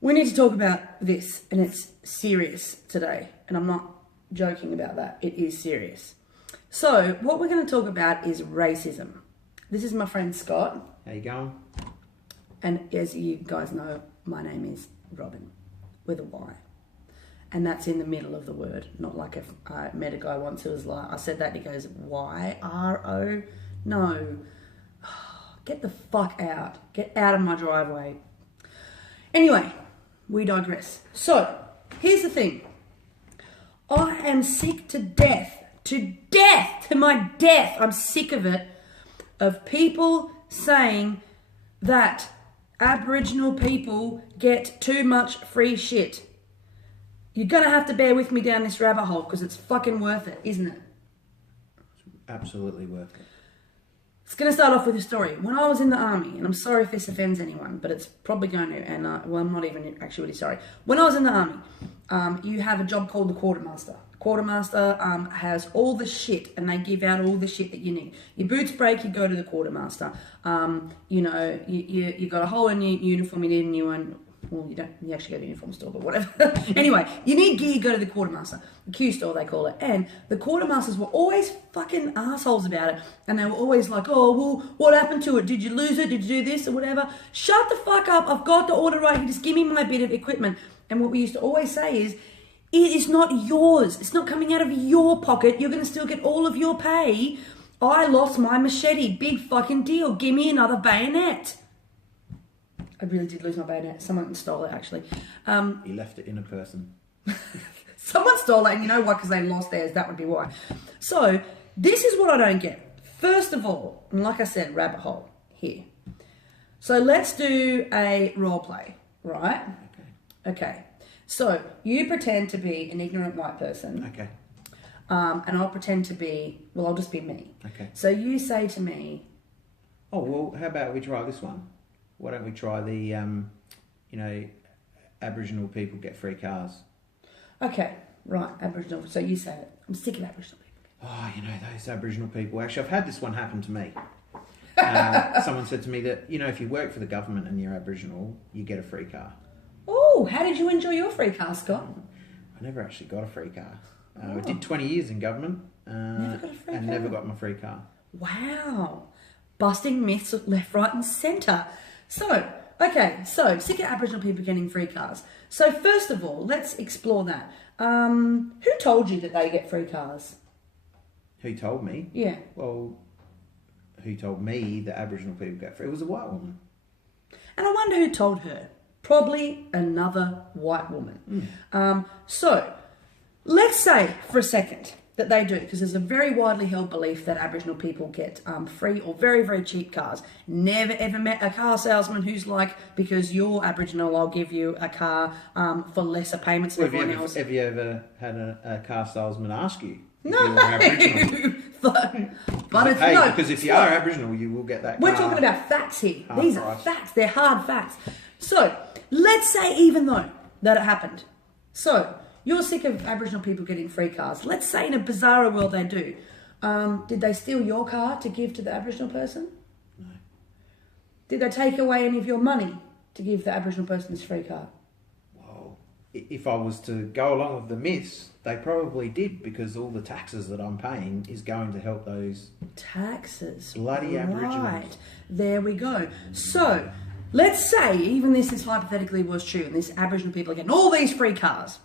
We need to talk about this, and it's serious today, and I'm not joking about that. It is serious. So, what we're going to talk about is racism. This is my friend Scott. How you going? And as you guys know, my name is Robin, with a Y. And that's in the middle of the word, not like if I met a guy once who was like, I said that and he goes, Y-R-O? No. Get the fuck out. Get out of my driveway. Anyway, we digress. So, here's the thing. I am sick to death, to my death, I'm sick of it, of people saying that Aboriginal people get too much free shit. You're going to have to bear with me down this rabbit hole because it's fucking worth it, isn't it? Absolutely worth it. It's going to start off with a story. When I was in the army, and I'm sorry if this offends anyone, but it's probably going to, and well, I'm not even actually really sorry. When I was in the army, you have a job called the quartermaster. Quartermaster has all the shit, and they give out all the shit that you need. Your boots break, you go to the quartermaster. You know, you got a hole in your uniform, you need a new one. Well, you don't. You actually go to the uniform store, but whatever. Anyway, you need gear, you go to the quartermaster. The Q store, they call it. And the quartermasters were always fucking assholes about it. And they were always like, oh, well, what happened to it? Did you lose it? Did you do this or whatever? Shut the fuck up. I've got the order right. You just give me my bit of equipment. And what we used to always say is, it is not yours. It's not coming out of your pocket. You're going to still get all of your pay. I lost my machete. Big fucking deal. Give me another bayonet. I really did lose my bayonet. Someone stole it, actually. You left it in a person. Someone stole it, and you know why? Because they lost theirs. That would be why. So, this is what I don't get. First of all, and like I said, rabbit hole here. So, let's do a role play, right? Okay. So, you pretend to be an ignorant white person. Okay. And I'll pretend to be, well, I'll just be me. Okay. So, you say to me... Oh, well, how about we try this one? Why don't we try the, Aboriginal people get free cars? Okay, right, Aboriginal. So you say it. I'm sick of Aboriginal people. Oh, those Aboriginal people. Actually, I've had this one happen to me. Someone said to me that, if you work for the government and you're Aboriginal, you get a free car. Oh, how did you enjoy your free car, Scott? I never actually got a free car. I did 20 years in government never got a free car? never got my free car. Wow. Busting myths left, right and centre. So, okay, sick of Aboriginal people getting free cars. So, first of all, let's explore that. Who told you that they get free cars? Who told me? Yeah. Well, who told me that Aboriginal people get free? It was a white woman. And I wonder who told her. Probably another white woman. So, let's say for a second that they do, because there's a very widely held belief that Aboriginal people get free or very, very cheap cars. Never ever met a car salesman who's like, because you're Aboriginal, I'll give you a car for lesser payments than everyone else. Have you ever had a car salesman ask you? No, but it's no. Because if you are Aboriginal, you will get that car. We're talking about facts here. These are facts. They're hard facts. So, let's say even though that it happened. So, you're sick of Aboriginal people getting free cars. Let's say in a bizarre world they do. Did they steal your car to give to the Aboriginal person? No. Did they take away any of your money to give the Aboriginal person this free car? Well, if I was to go along with the myths, they probably did, because all the taxes that I'm paying is going to help those taxes. Bloody Aboriginals. Right. There we go. So, let's say even this hypothetically was true and this Aboriginal people are getting all these free cars.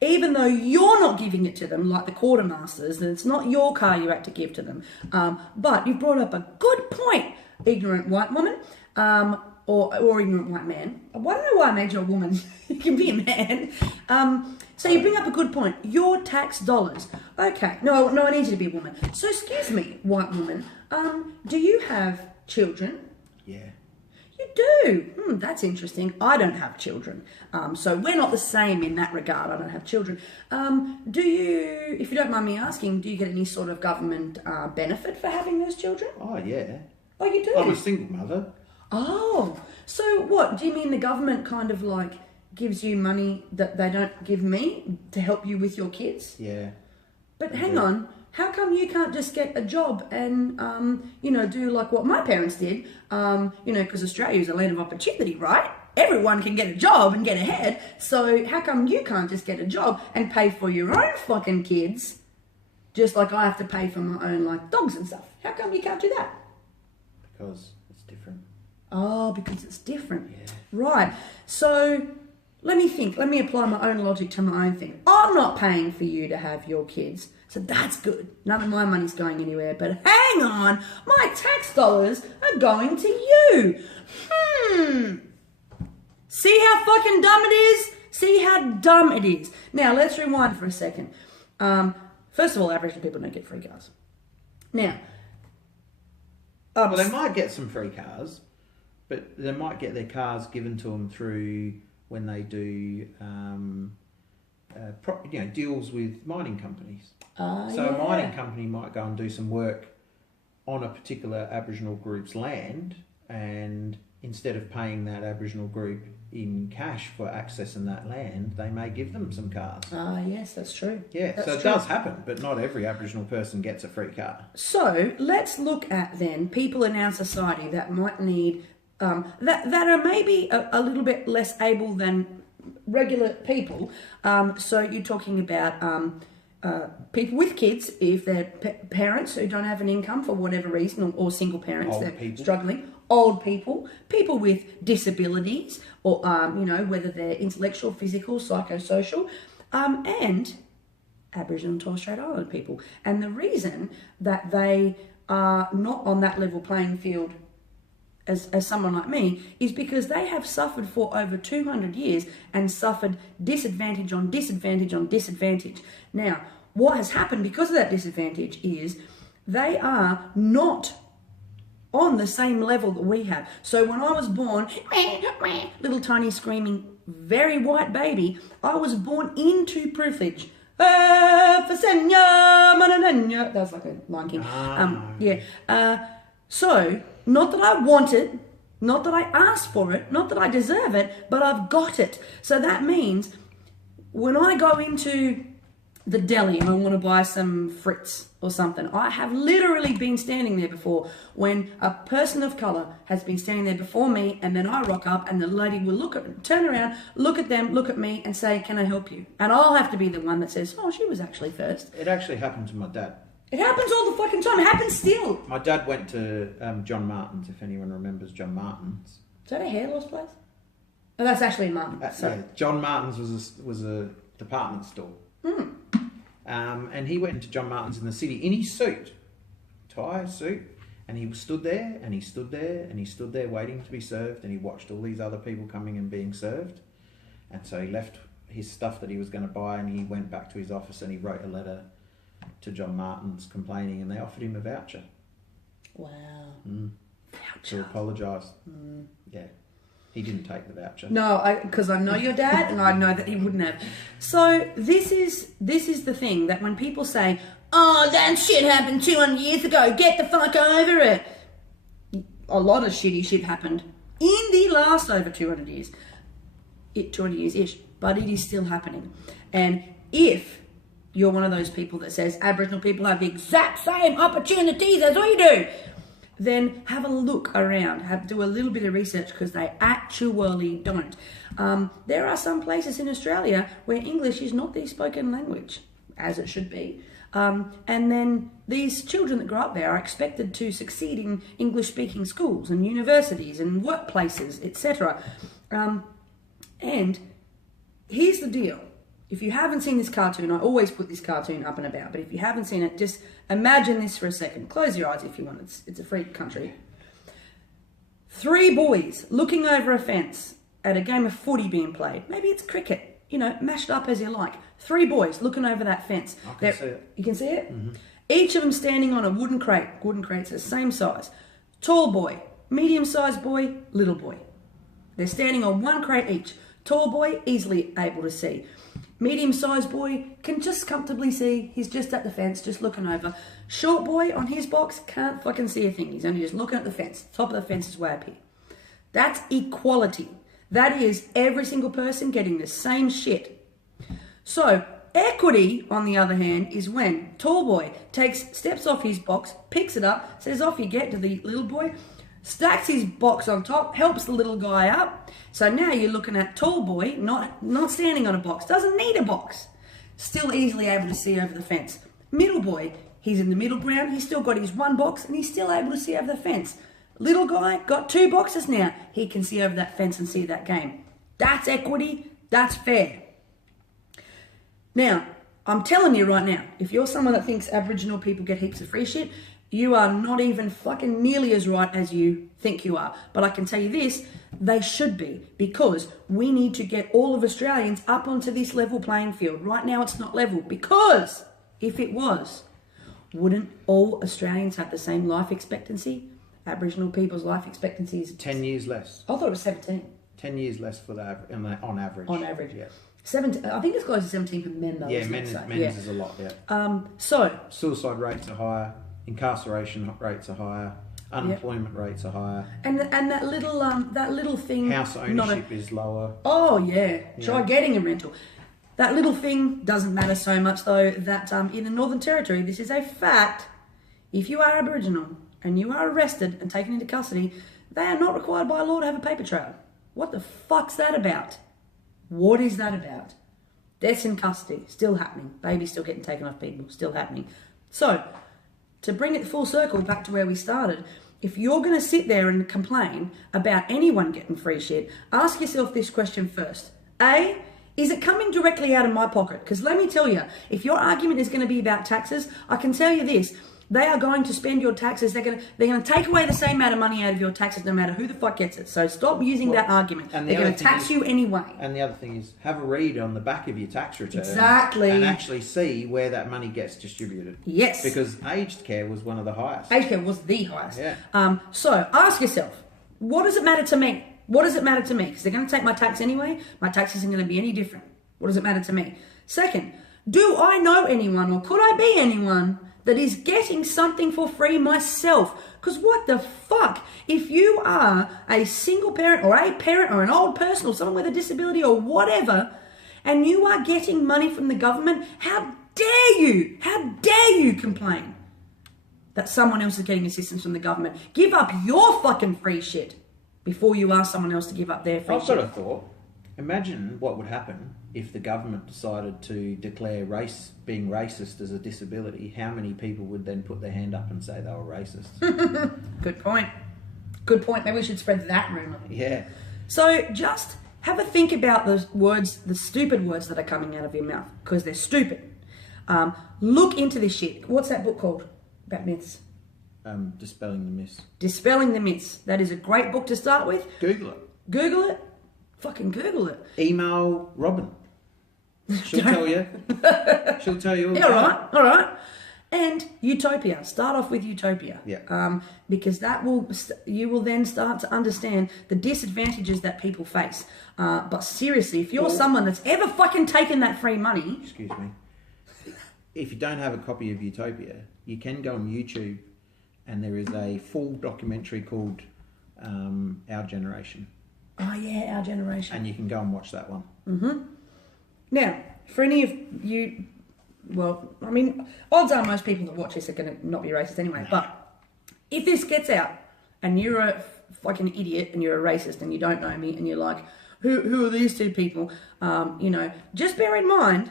Even though you're not giving it to them, like the quartermasters, and it's not your car you had to give to them. But you've brought up a good point, ignorant white woman, or ignorant white man. I don't know why I made you a woman. You can be a man. So you bring up a good point. Your tax dollars. Okay. No, I need you to be a woman. So excuse me, white woman. Do you have children? Yeah. You do. That's interesting. I don't have children. So we're not the same in that regard. I don't have children. Do you, if you don't mind me asking, do you get any sort of government benefit for having those children? Oh, yeah. Oh, you do? I'm a single mother. Oh. So what? Do you mean the government kind of like gives you money that they don't give me to help you with your kids? Yeah. But hang on. How come you can't just get a job and, do like what my parents did, because Australia is a land of opportunity, right? everyone can get a job and get ahead. So how come you can't just get a job and pay for your own fucking kids, just like I have to pay for my own like dogs and stuff? How come you can't do that? Because it's different. Oh, because it's different. Yeah. Right. So let me think. Let me apply my own logic to my own thing. I'm not paying for you to have your kids, so that's good. None of my money's going anywhere. But hang on, my tax dollars are going to you. See how fucking dumb it is? See how dumb it is. Now, let's rewind for a second. First of all, Aboriginal people don't get free cars. Now, well, they might get some free cars, but they might get their cars given to them through when they do, deals with mining companies. So a mining company might go and do some work on a particular Aboriginal group's land, and instead of paying that Aboriginal group in cash for accessing that land, they may give them some cars. Yes, that's true. Yeah, that's so it true. does happen, but not every Aboriginal person gets a free car. So let's look at then people in our society that might need, that are maybe a little bit less able than regular people. So you're talking about people with kids, if they're parents who don't have an income for whatever reason, or single parents, Old they're people. struggling. Old people, people with disabilities, or whether they're intellectual, physical, psychosocial, and Aboriginal and Torres Strait Islander people. And the reason that they are not on that level playing field as someone like me is because they have suffered for over 200 years and suffered disadvantage on disadvantage on disadvantage. Now, what has happened because of that disadvantage is they are not on the same level that we have. So when I was born, little tiny screaming, very white baby, I was born into privilege. That was like a Lion King. So, not that I want it, not that I asked for it, not that I deserve it, but I've got it. So that means when I go into the deli and I want to buy some Fritz or something, I have literally been standing there before when a person of colour has been standing there before me, and then I rock up and the lady will turn around, look at them, look at me and say, "Can I help you?" And I'll have to be the one that says, "Oh, she was actually first." It actually happened to my dad. It happens all the fucking time. It happens still. My dad went to John Martin's, if anyone remembers John Martin's. Is that a hair loss place? Oh, that's actually in Martin. Yeah, John Martin's was a department store. And he went into John Martin's in the city in his suit, tie, suit, and he stood there and he stood there and he stood there waiting to be served, and he watched all these other people coming and being served. And so he left his stuff that he was going to buy and he went back to his office and he wrote a letter to John Martin's complaining, and they offered him a voucher. Wow. To apologise. Yeah. He didn't take the voucher. No, because I know your dad, and I know that he wouldn't have. So this is the thing, that when people say, "Oh, that shit happened 200 years ago, get the fuck over it," a lot of shitty shit happened in the last over 200 years. 200 years-ish, but it is still happening. And if you're one of those people that says Aboriginal people have the exact same opportunities as we do, then have a look around, do a little bit of research, because they actually don't. There are some places in Australia where English is not the spoken language, as it should be. And then these children that grow up there are expected to succeed in English-speaking schools and universities and workplaces, etc. And here's the deal. If you haven't seen this cartoon, I always put this cartoon up and about, but if you haven't seen it, just imagine this for a second. Close your eyes if you want. It's a free country. 3 boys looking over a fence at a game of footy being played. Maybe it's cricket, mashed up as you like. 3 boys looking over that fence. I can see it. You can see it? Mm-hmm. Each of them standing on a wooden crate. Wooden crates are the same size. Tall boy, medium-sized boy, little boy. They're standing on one crate each. Tall boy, easily able to see. Medium-sized boy can just comfortably see. He's just at the fence, just looking over. Short boy on his box can't fucking see a thing. He's only just looking at the fence. Top of the fence is way up here. That's equality. That is every single person getting the same shit. So, equity, on the other hand, is when tall boy steps off his box, picks it up, says off you get to the little boy, stacks his box on top, helps the little guy up. So now you're looking at tall boy, not standing on a box, doesn't need a box. Still easily able to see over the fence. Middle boy, he's in the middle ground, he's still got his one box and he's still able to see over the fence. Little guy, got 2 boxes now. He can see over that fence and see that game. That's equity, that's fair. Now, I'm telling you right now, if you're someone that thinks Aboriginal people get heaps of free shit, you are not even fucking nearly as right as you think you are. But I can tell you this, they should be, because we need to get all of Australians up onto this level playing field. Right now it's not level, because if it was, wouldn't all Australians have the same life expectancy? Aboriginal people's life expectancy is 10 years less. I thought it was 17. 10 years less for the on average. On average, yeah. 17. I think it's close to 17 for men though. Yeah, men's is a lot. Yeah. So suicide rates are higher, incarceration rates are higher, unemployment rates are higher, and that little thing. House ownership is lower. Oh yeah, try getting a rental. That little thing doesn't matter so much though. That in the Northern Territory, this is a fact. If you are Aboriginal and you are arrested and taken into custody, they are not required by law to have a paper trail. What the fuck's that about? What is that about? Deaths in custody, still happening. Babies still getting taken off people, still happening. So, to bring it full circle back to where we started, if you're going to sit there and complain about anyone getting free shit, ask yourself this question first. A, is it coming directly out of my pocket? Because let me tell you, if your argument is going to be about taxes, I can tell you this. They are going to spend your taxes. They're going to take away the same amount of money out of your taxes no matter who the fuck gets it. So stop using that argument. They're going to tax you anyway. And the other thing is, have a read on the back of your tax return. Exactly. And actually see where that money gets distributed. Yes. Because aged care was one of the highest. Aged care was the highest. Yeah. So ask yourself, what does it matter to me? What does it matter to me? Because they're going to take my tax anyway. My tax isn't going to be any different. What does it matter to me? Second, do I know anyone or could I be anyone that is getting something for free myself? Because what the fuck? If you are a single parent or a parent or an old person or someone with a disability or whatever, and you are getting money from the government, how dare you complain that someone else is getting assistance from the government? Give up your fucking free shit before you ask someone else to give up their free shit. I've got a thought. Imagine what would happen if the government decided to declare being racist as a disability. How many people would then put their hand up and say they were racist? Good point. Good point. Maybe we should spread that rumour. Yeah. So just have a think about the words, the stupid words that are coming out of your mouth, because they're stupid. Look into this shit. What's that book called about myths? Dispelling the Myths. Dispelling the Myths. That is a great book to start with. Google it. Google it. Fucking Google it. Email Robin. She'll tell you. She'll tell you all about it. All right. And Utopia. Start off with Utopia. Yeah. Because you will then start to understand the disadvantages that people face. But seriously, if you're someone that's ever fucking taken that free money... Excuse me. If you don't have a copy of Utopia, you can go on YouTube and there is a full documentary called Our Generation. Oh yeah, Our Generation. And you can go and watch that one. Mm-hmm. Now, for any of you, well, I mean, odds are most people that watch this are going to not be racist anyway. But if this gets out and you're a fucking idiot and you're a racist and you don't know me and you're like, who are these two people? Just bear in mind,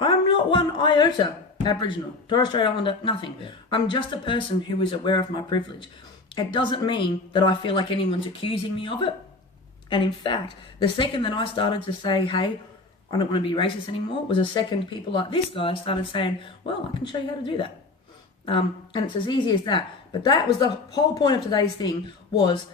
I'm not one iota Aboriginal, Torres Strait Islander, nothing. Yeah. I'm just a person who is aware of my privilege. It doesn't mean that I feel like anyone's accusing me of it. And in fact, the second that I started to say, hey, I don't want to be racist anymore, was the second people like this guy started saying, well, I can show you how to do that. And it's as easy as that. But that was the whole point of today's thing was,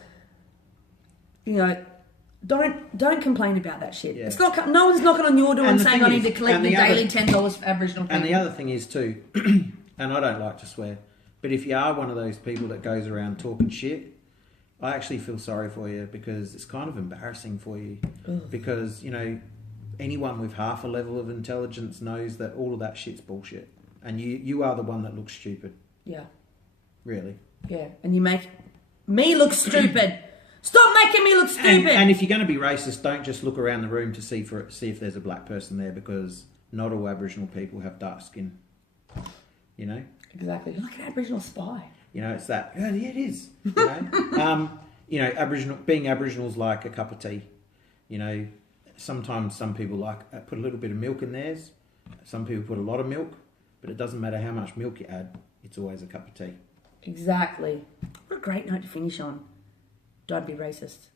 don't complain about that shit. Yeah. It's not, no one's knocking on your door and saying I need to collect the daily $10 for Aboriginal people. And the other thing is too, and I don't like to swear, but if you are one of those people that goes around talking shit, I actually feel sorry for you because it's kind of embarrassing for you. Ugh. Because, anyone with half a level of intelligence knows that all of that shit's bullshit. And you are the one that looks stupid. Yeah. Really. Yeah. And you make me look stupid. Stop making me look stupid. And if you're going to be racist, don't just look around the room to see if there's a black person there, because not all Aboriginal people have dark skin. Exactly. You're like an Aboriginal spy. You know, it's that. Oh, yeah, it is. You know, being Aboriginal's like a cup of tea. You know, sometimes some people put a little bit of milk in theirs. Some people put a lot of milk, but it doesn't matter how much milk you add. It's always a cup of tea. Exactly. What a great note to finish on. Don't be racist.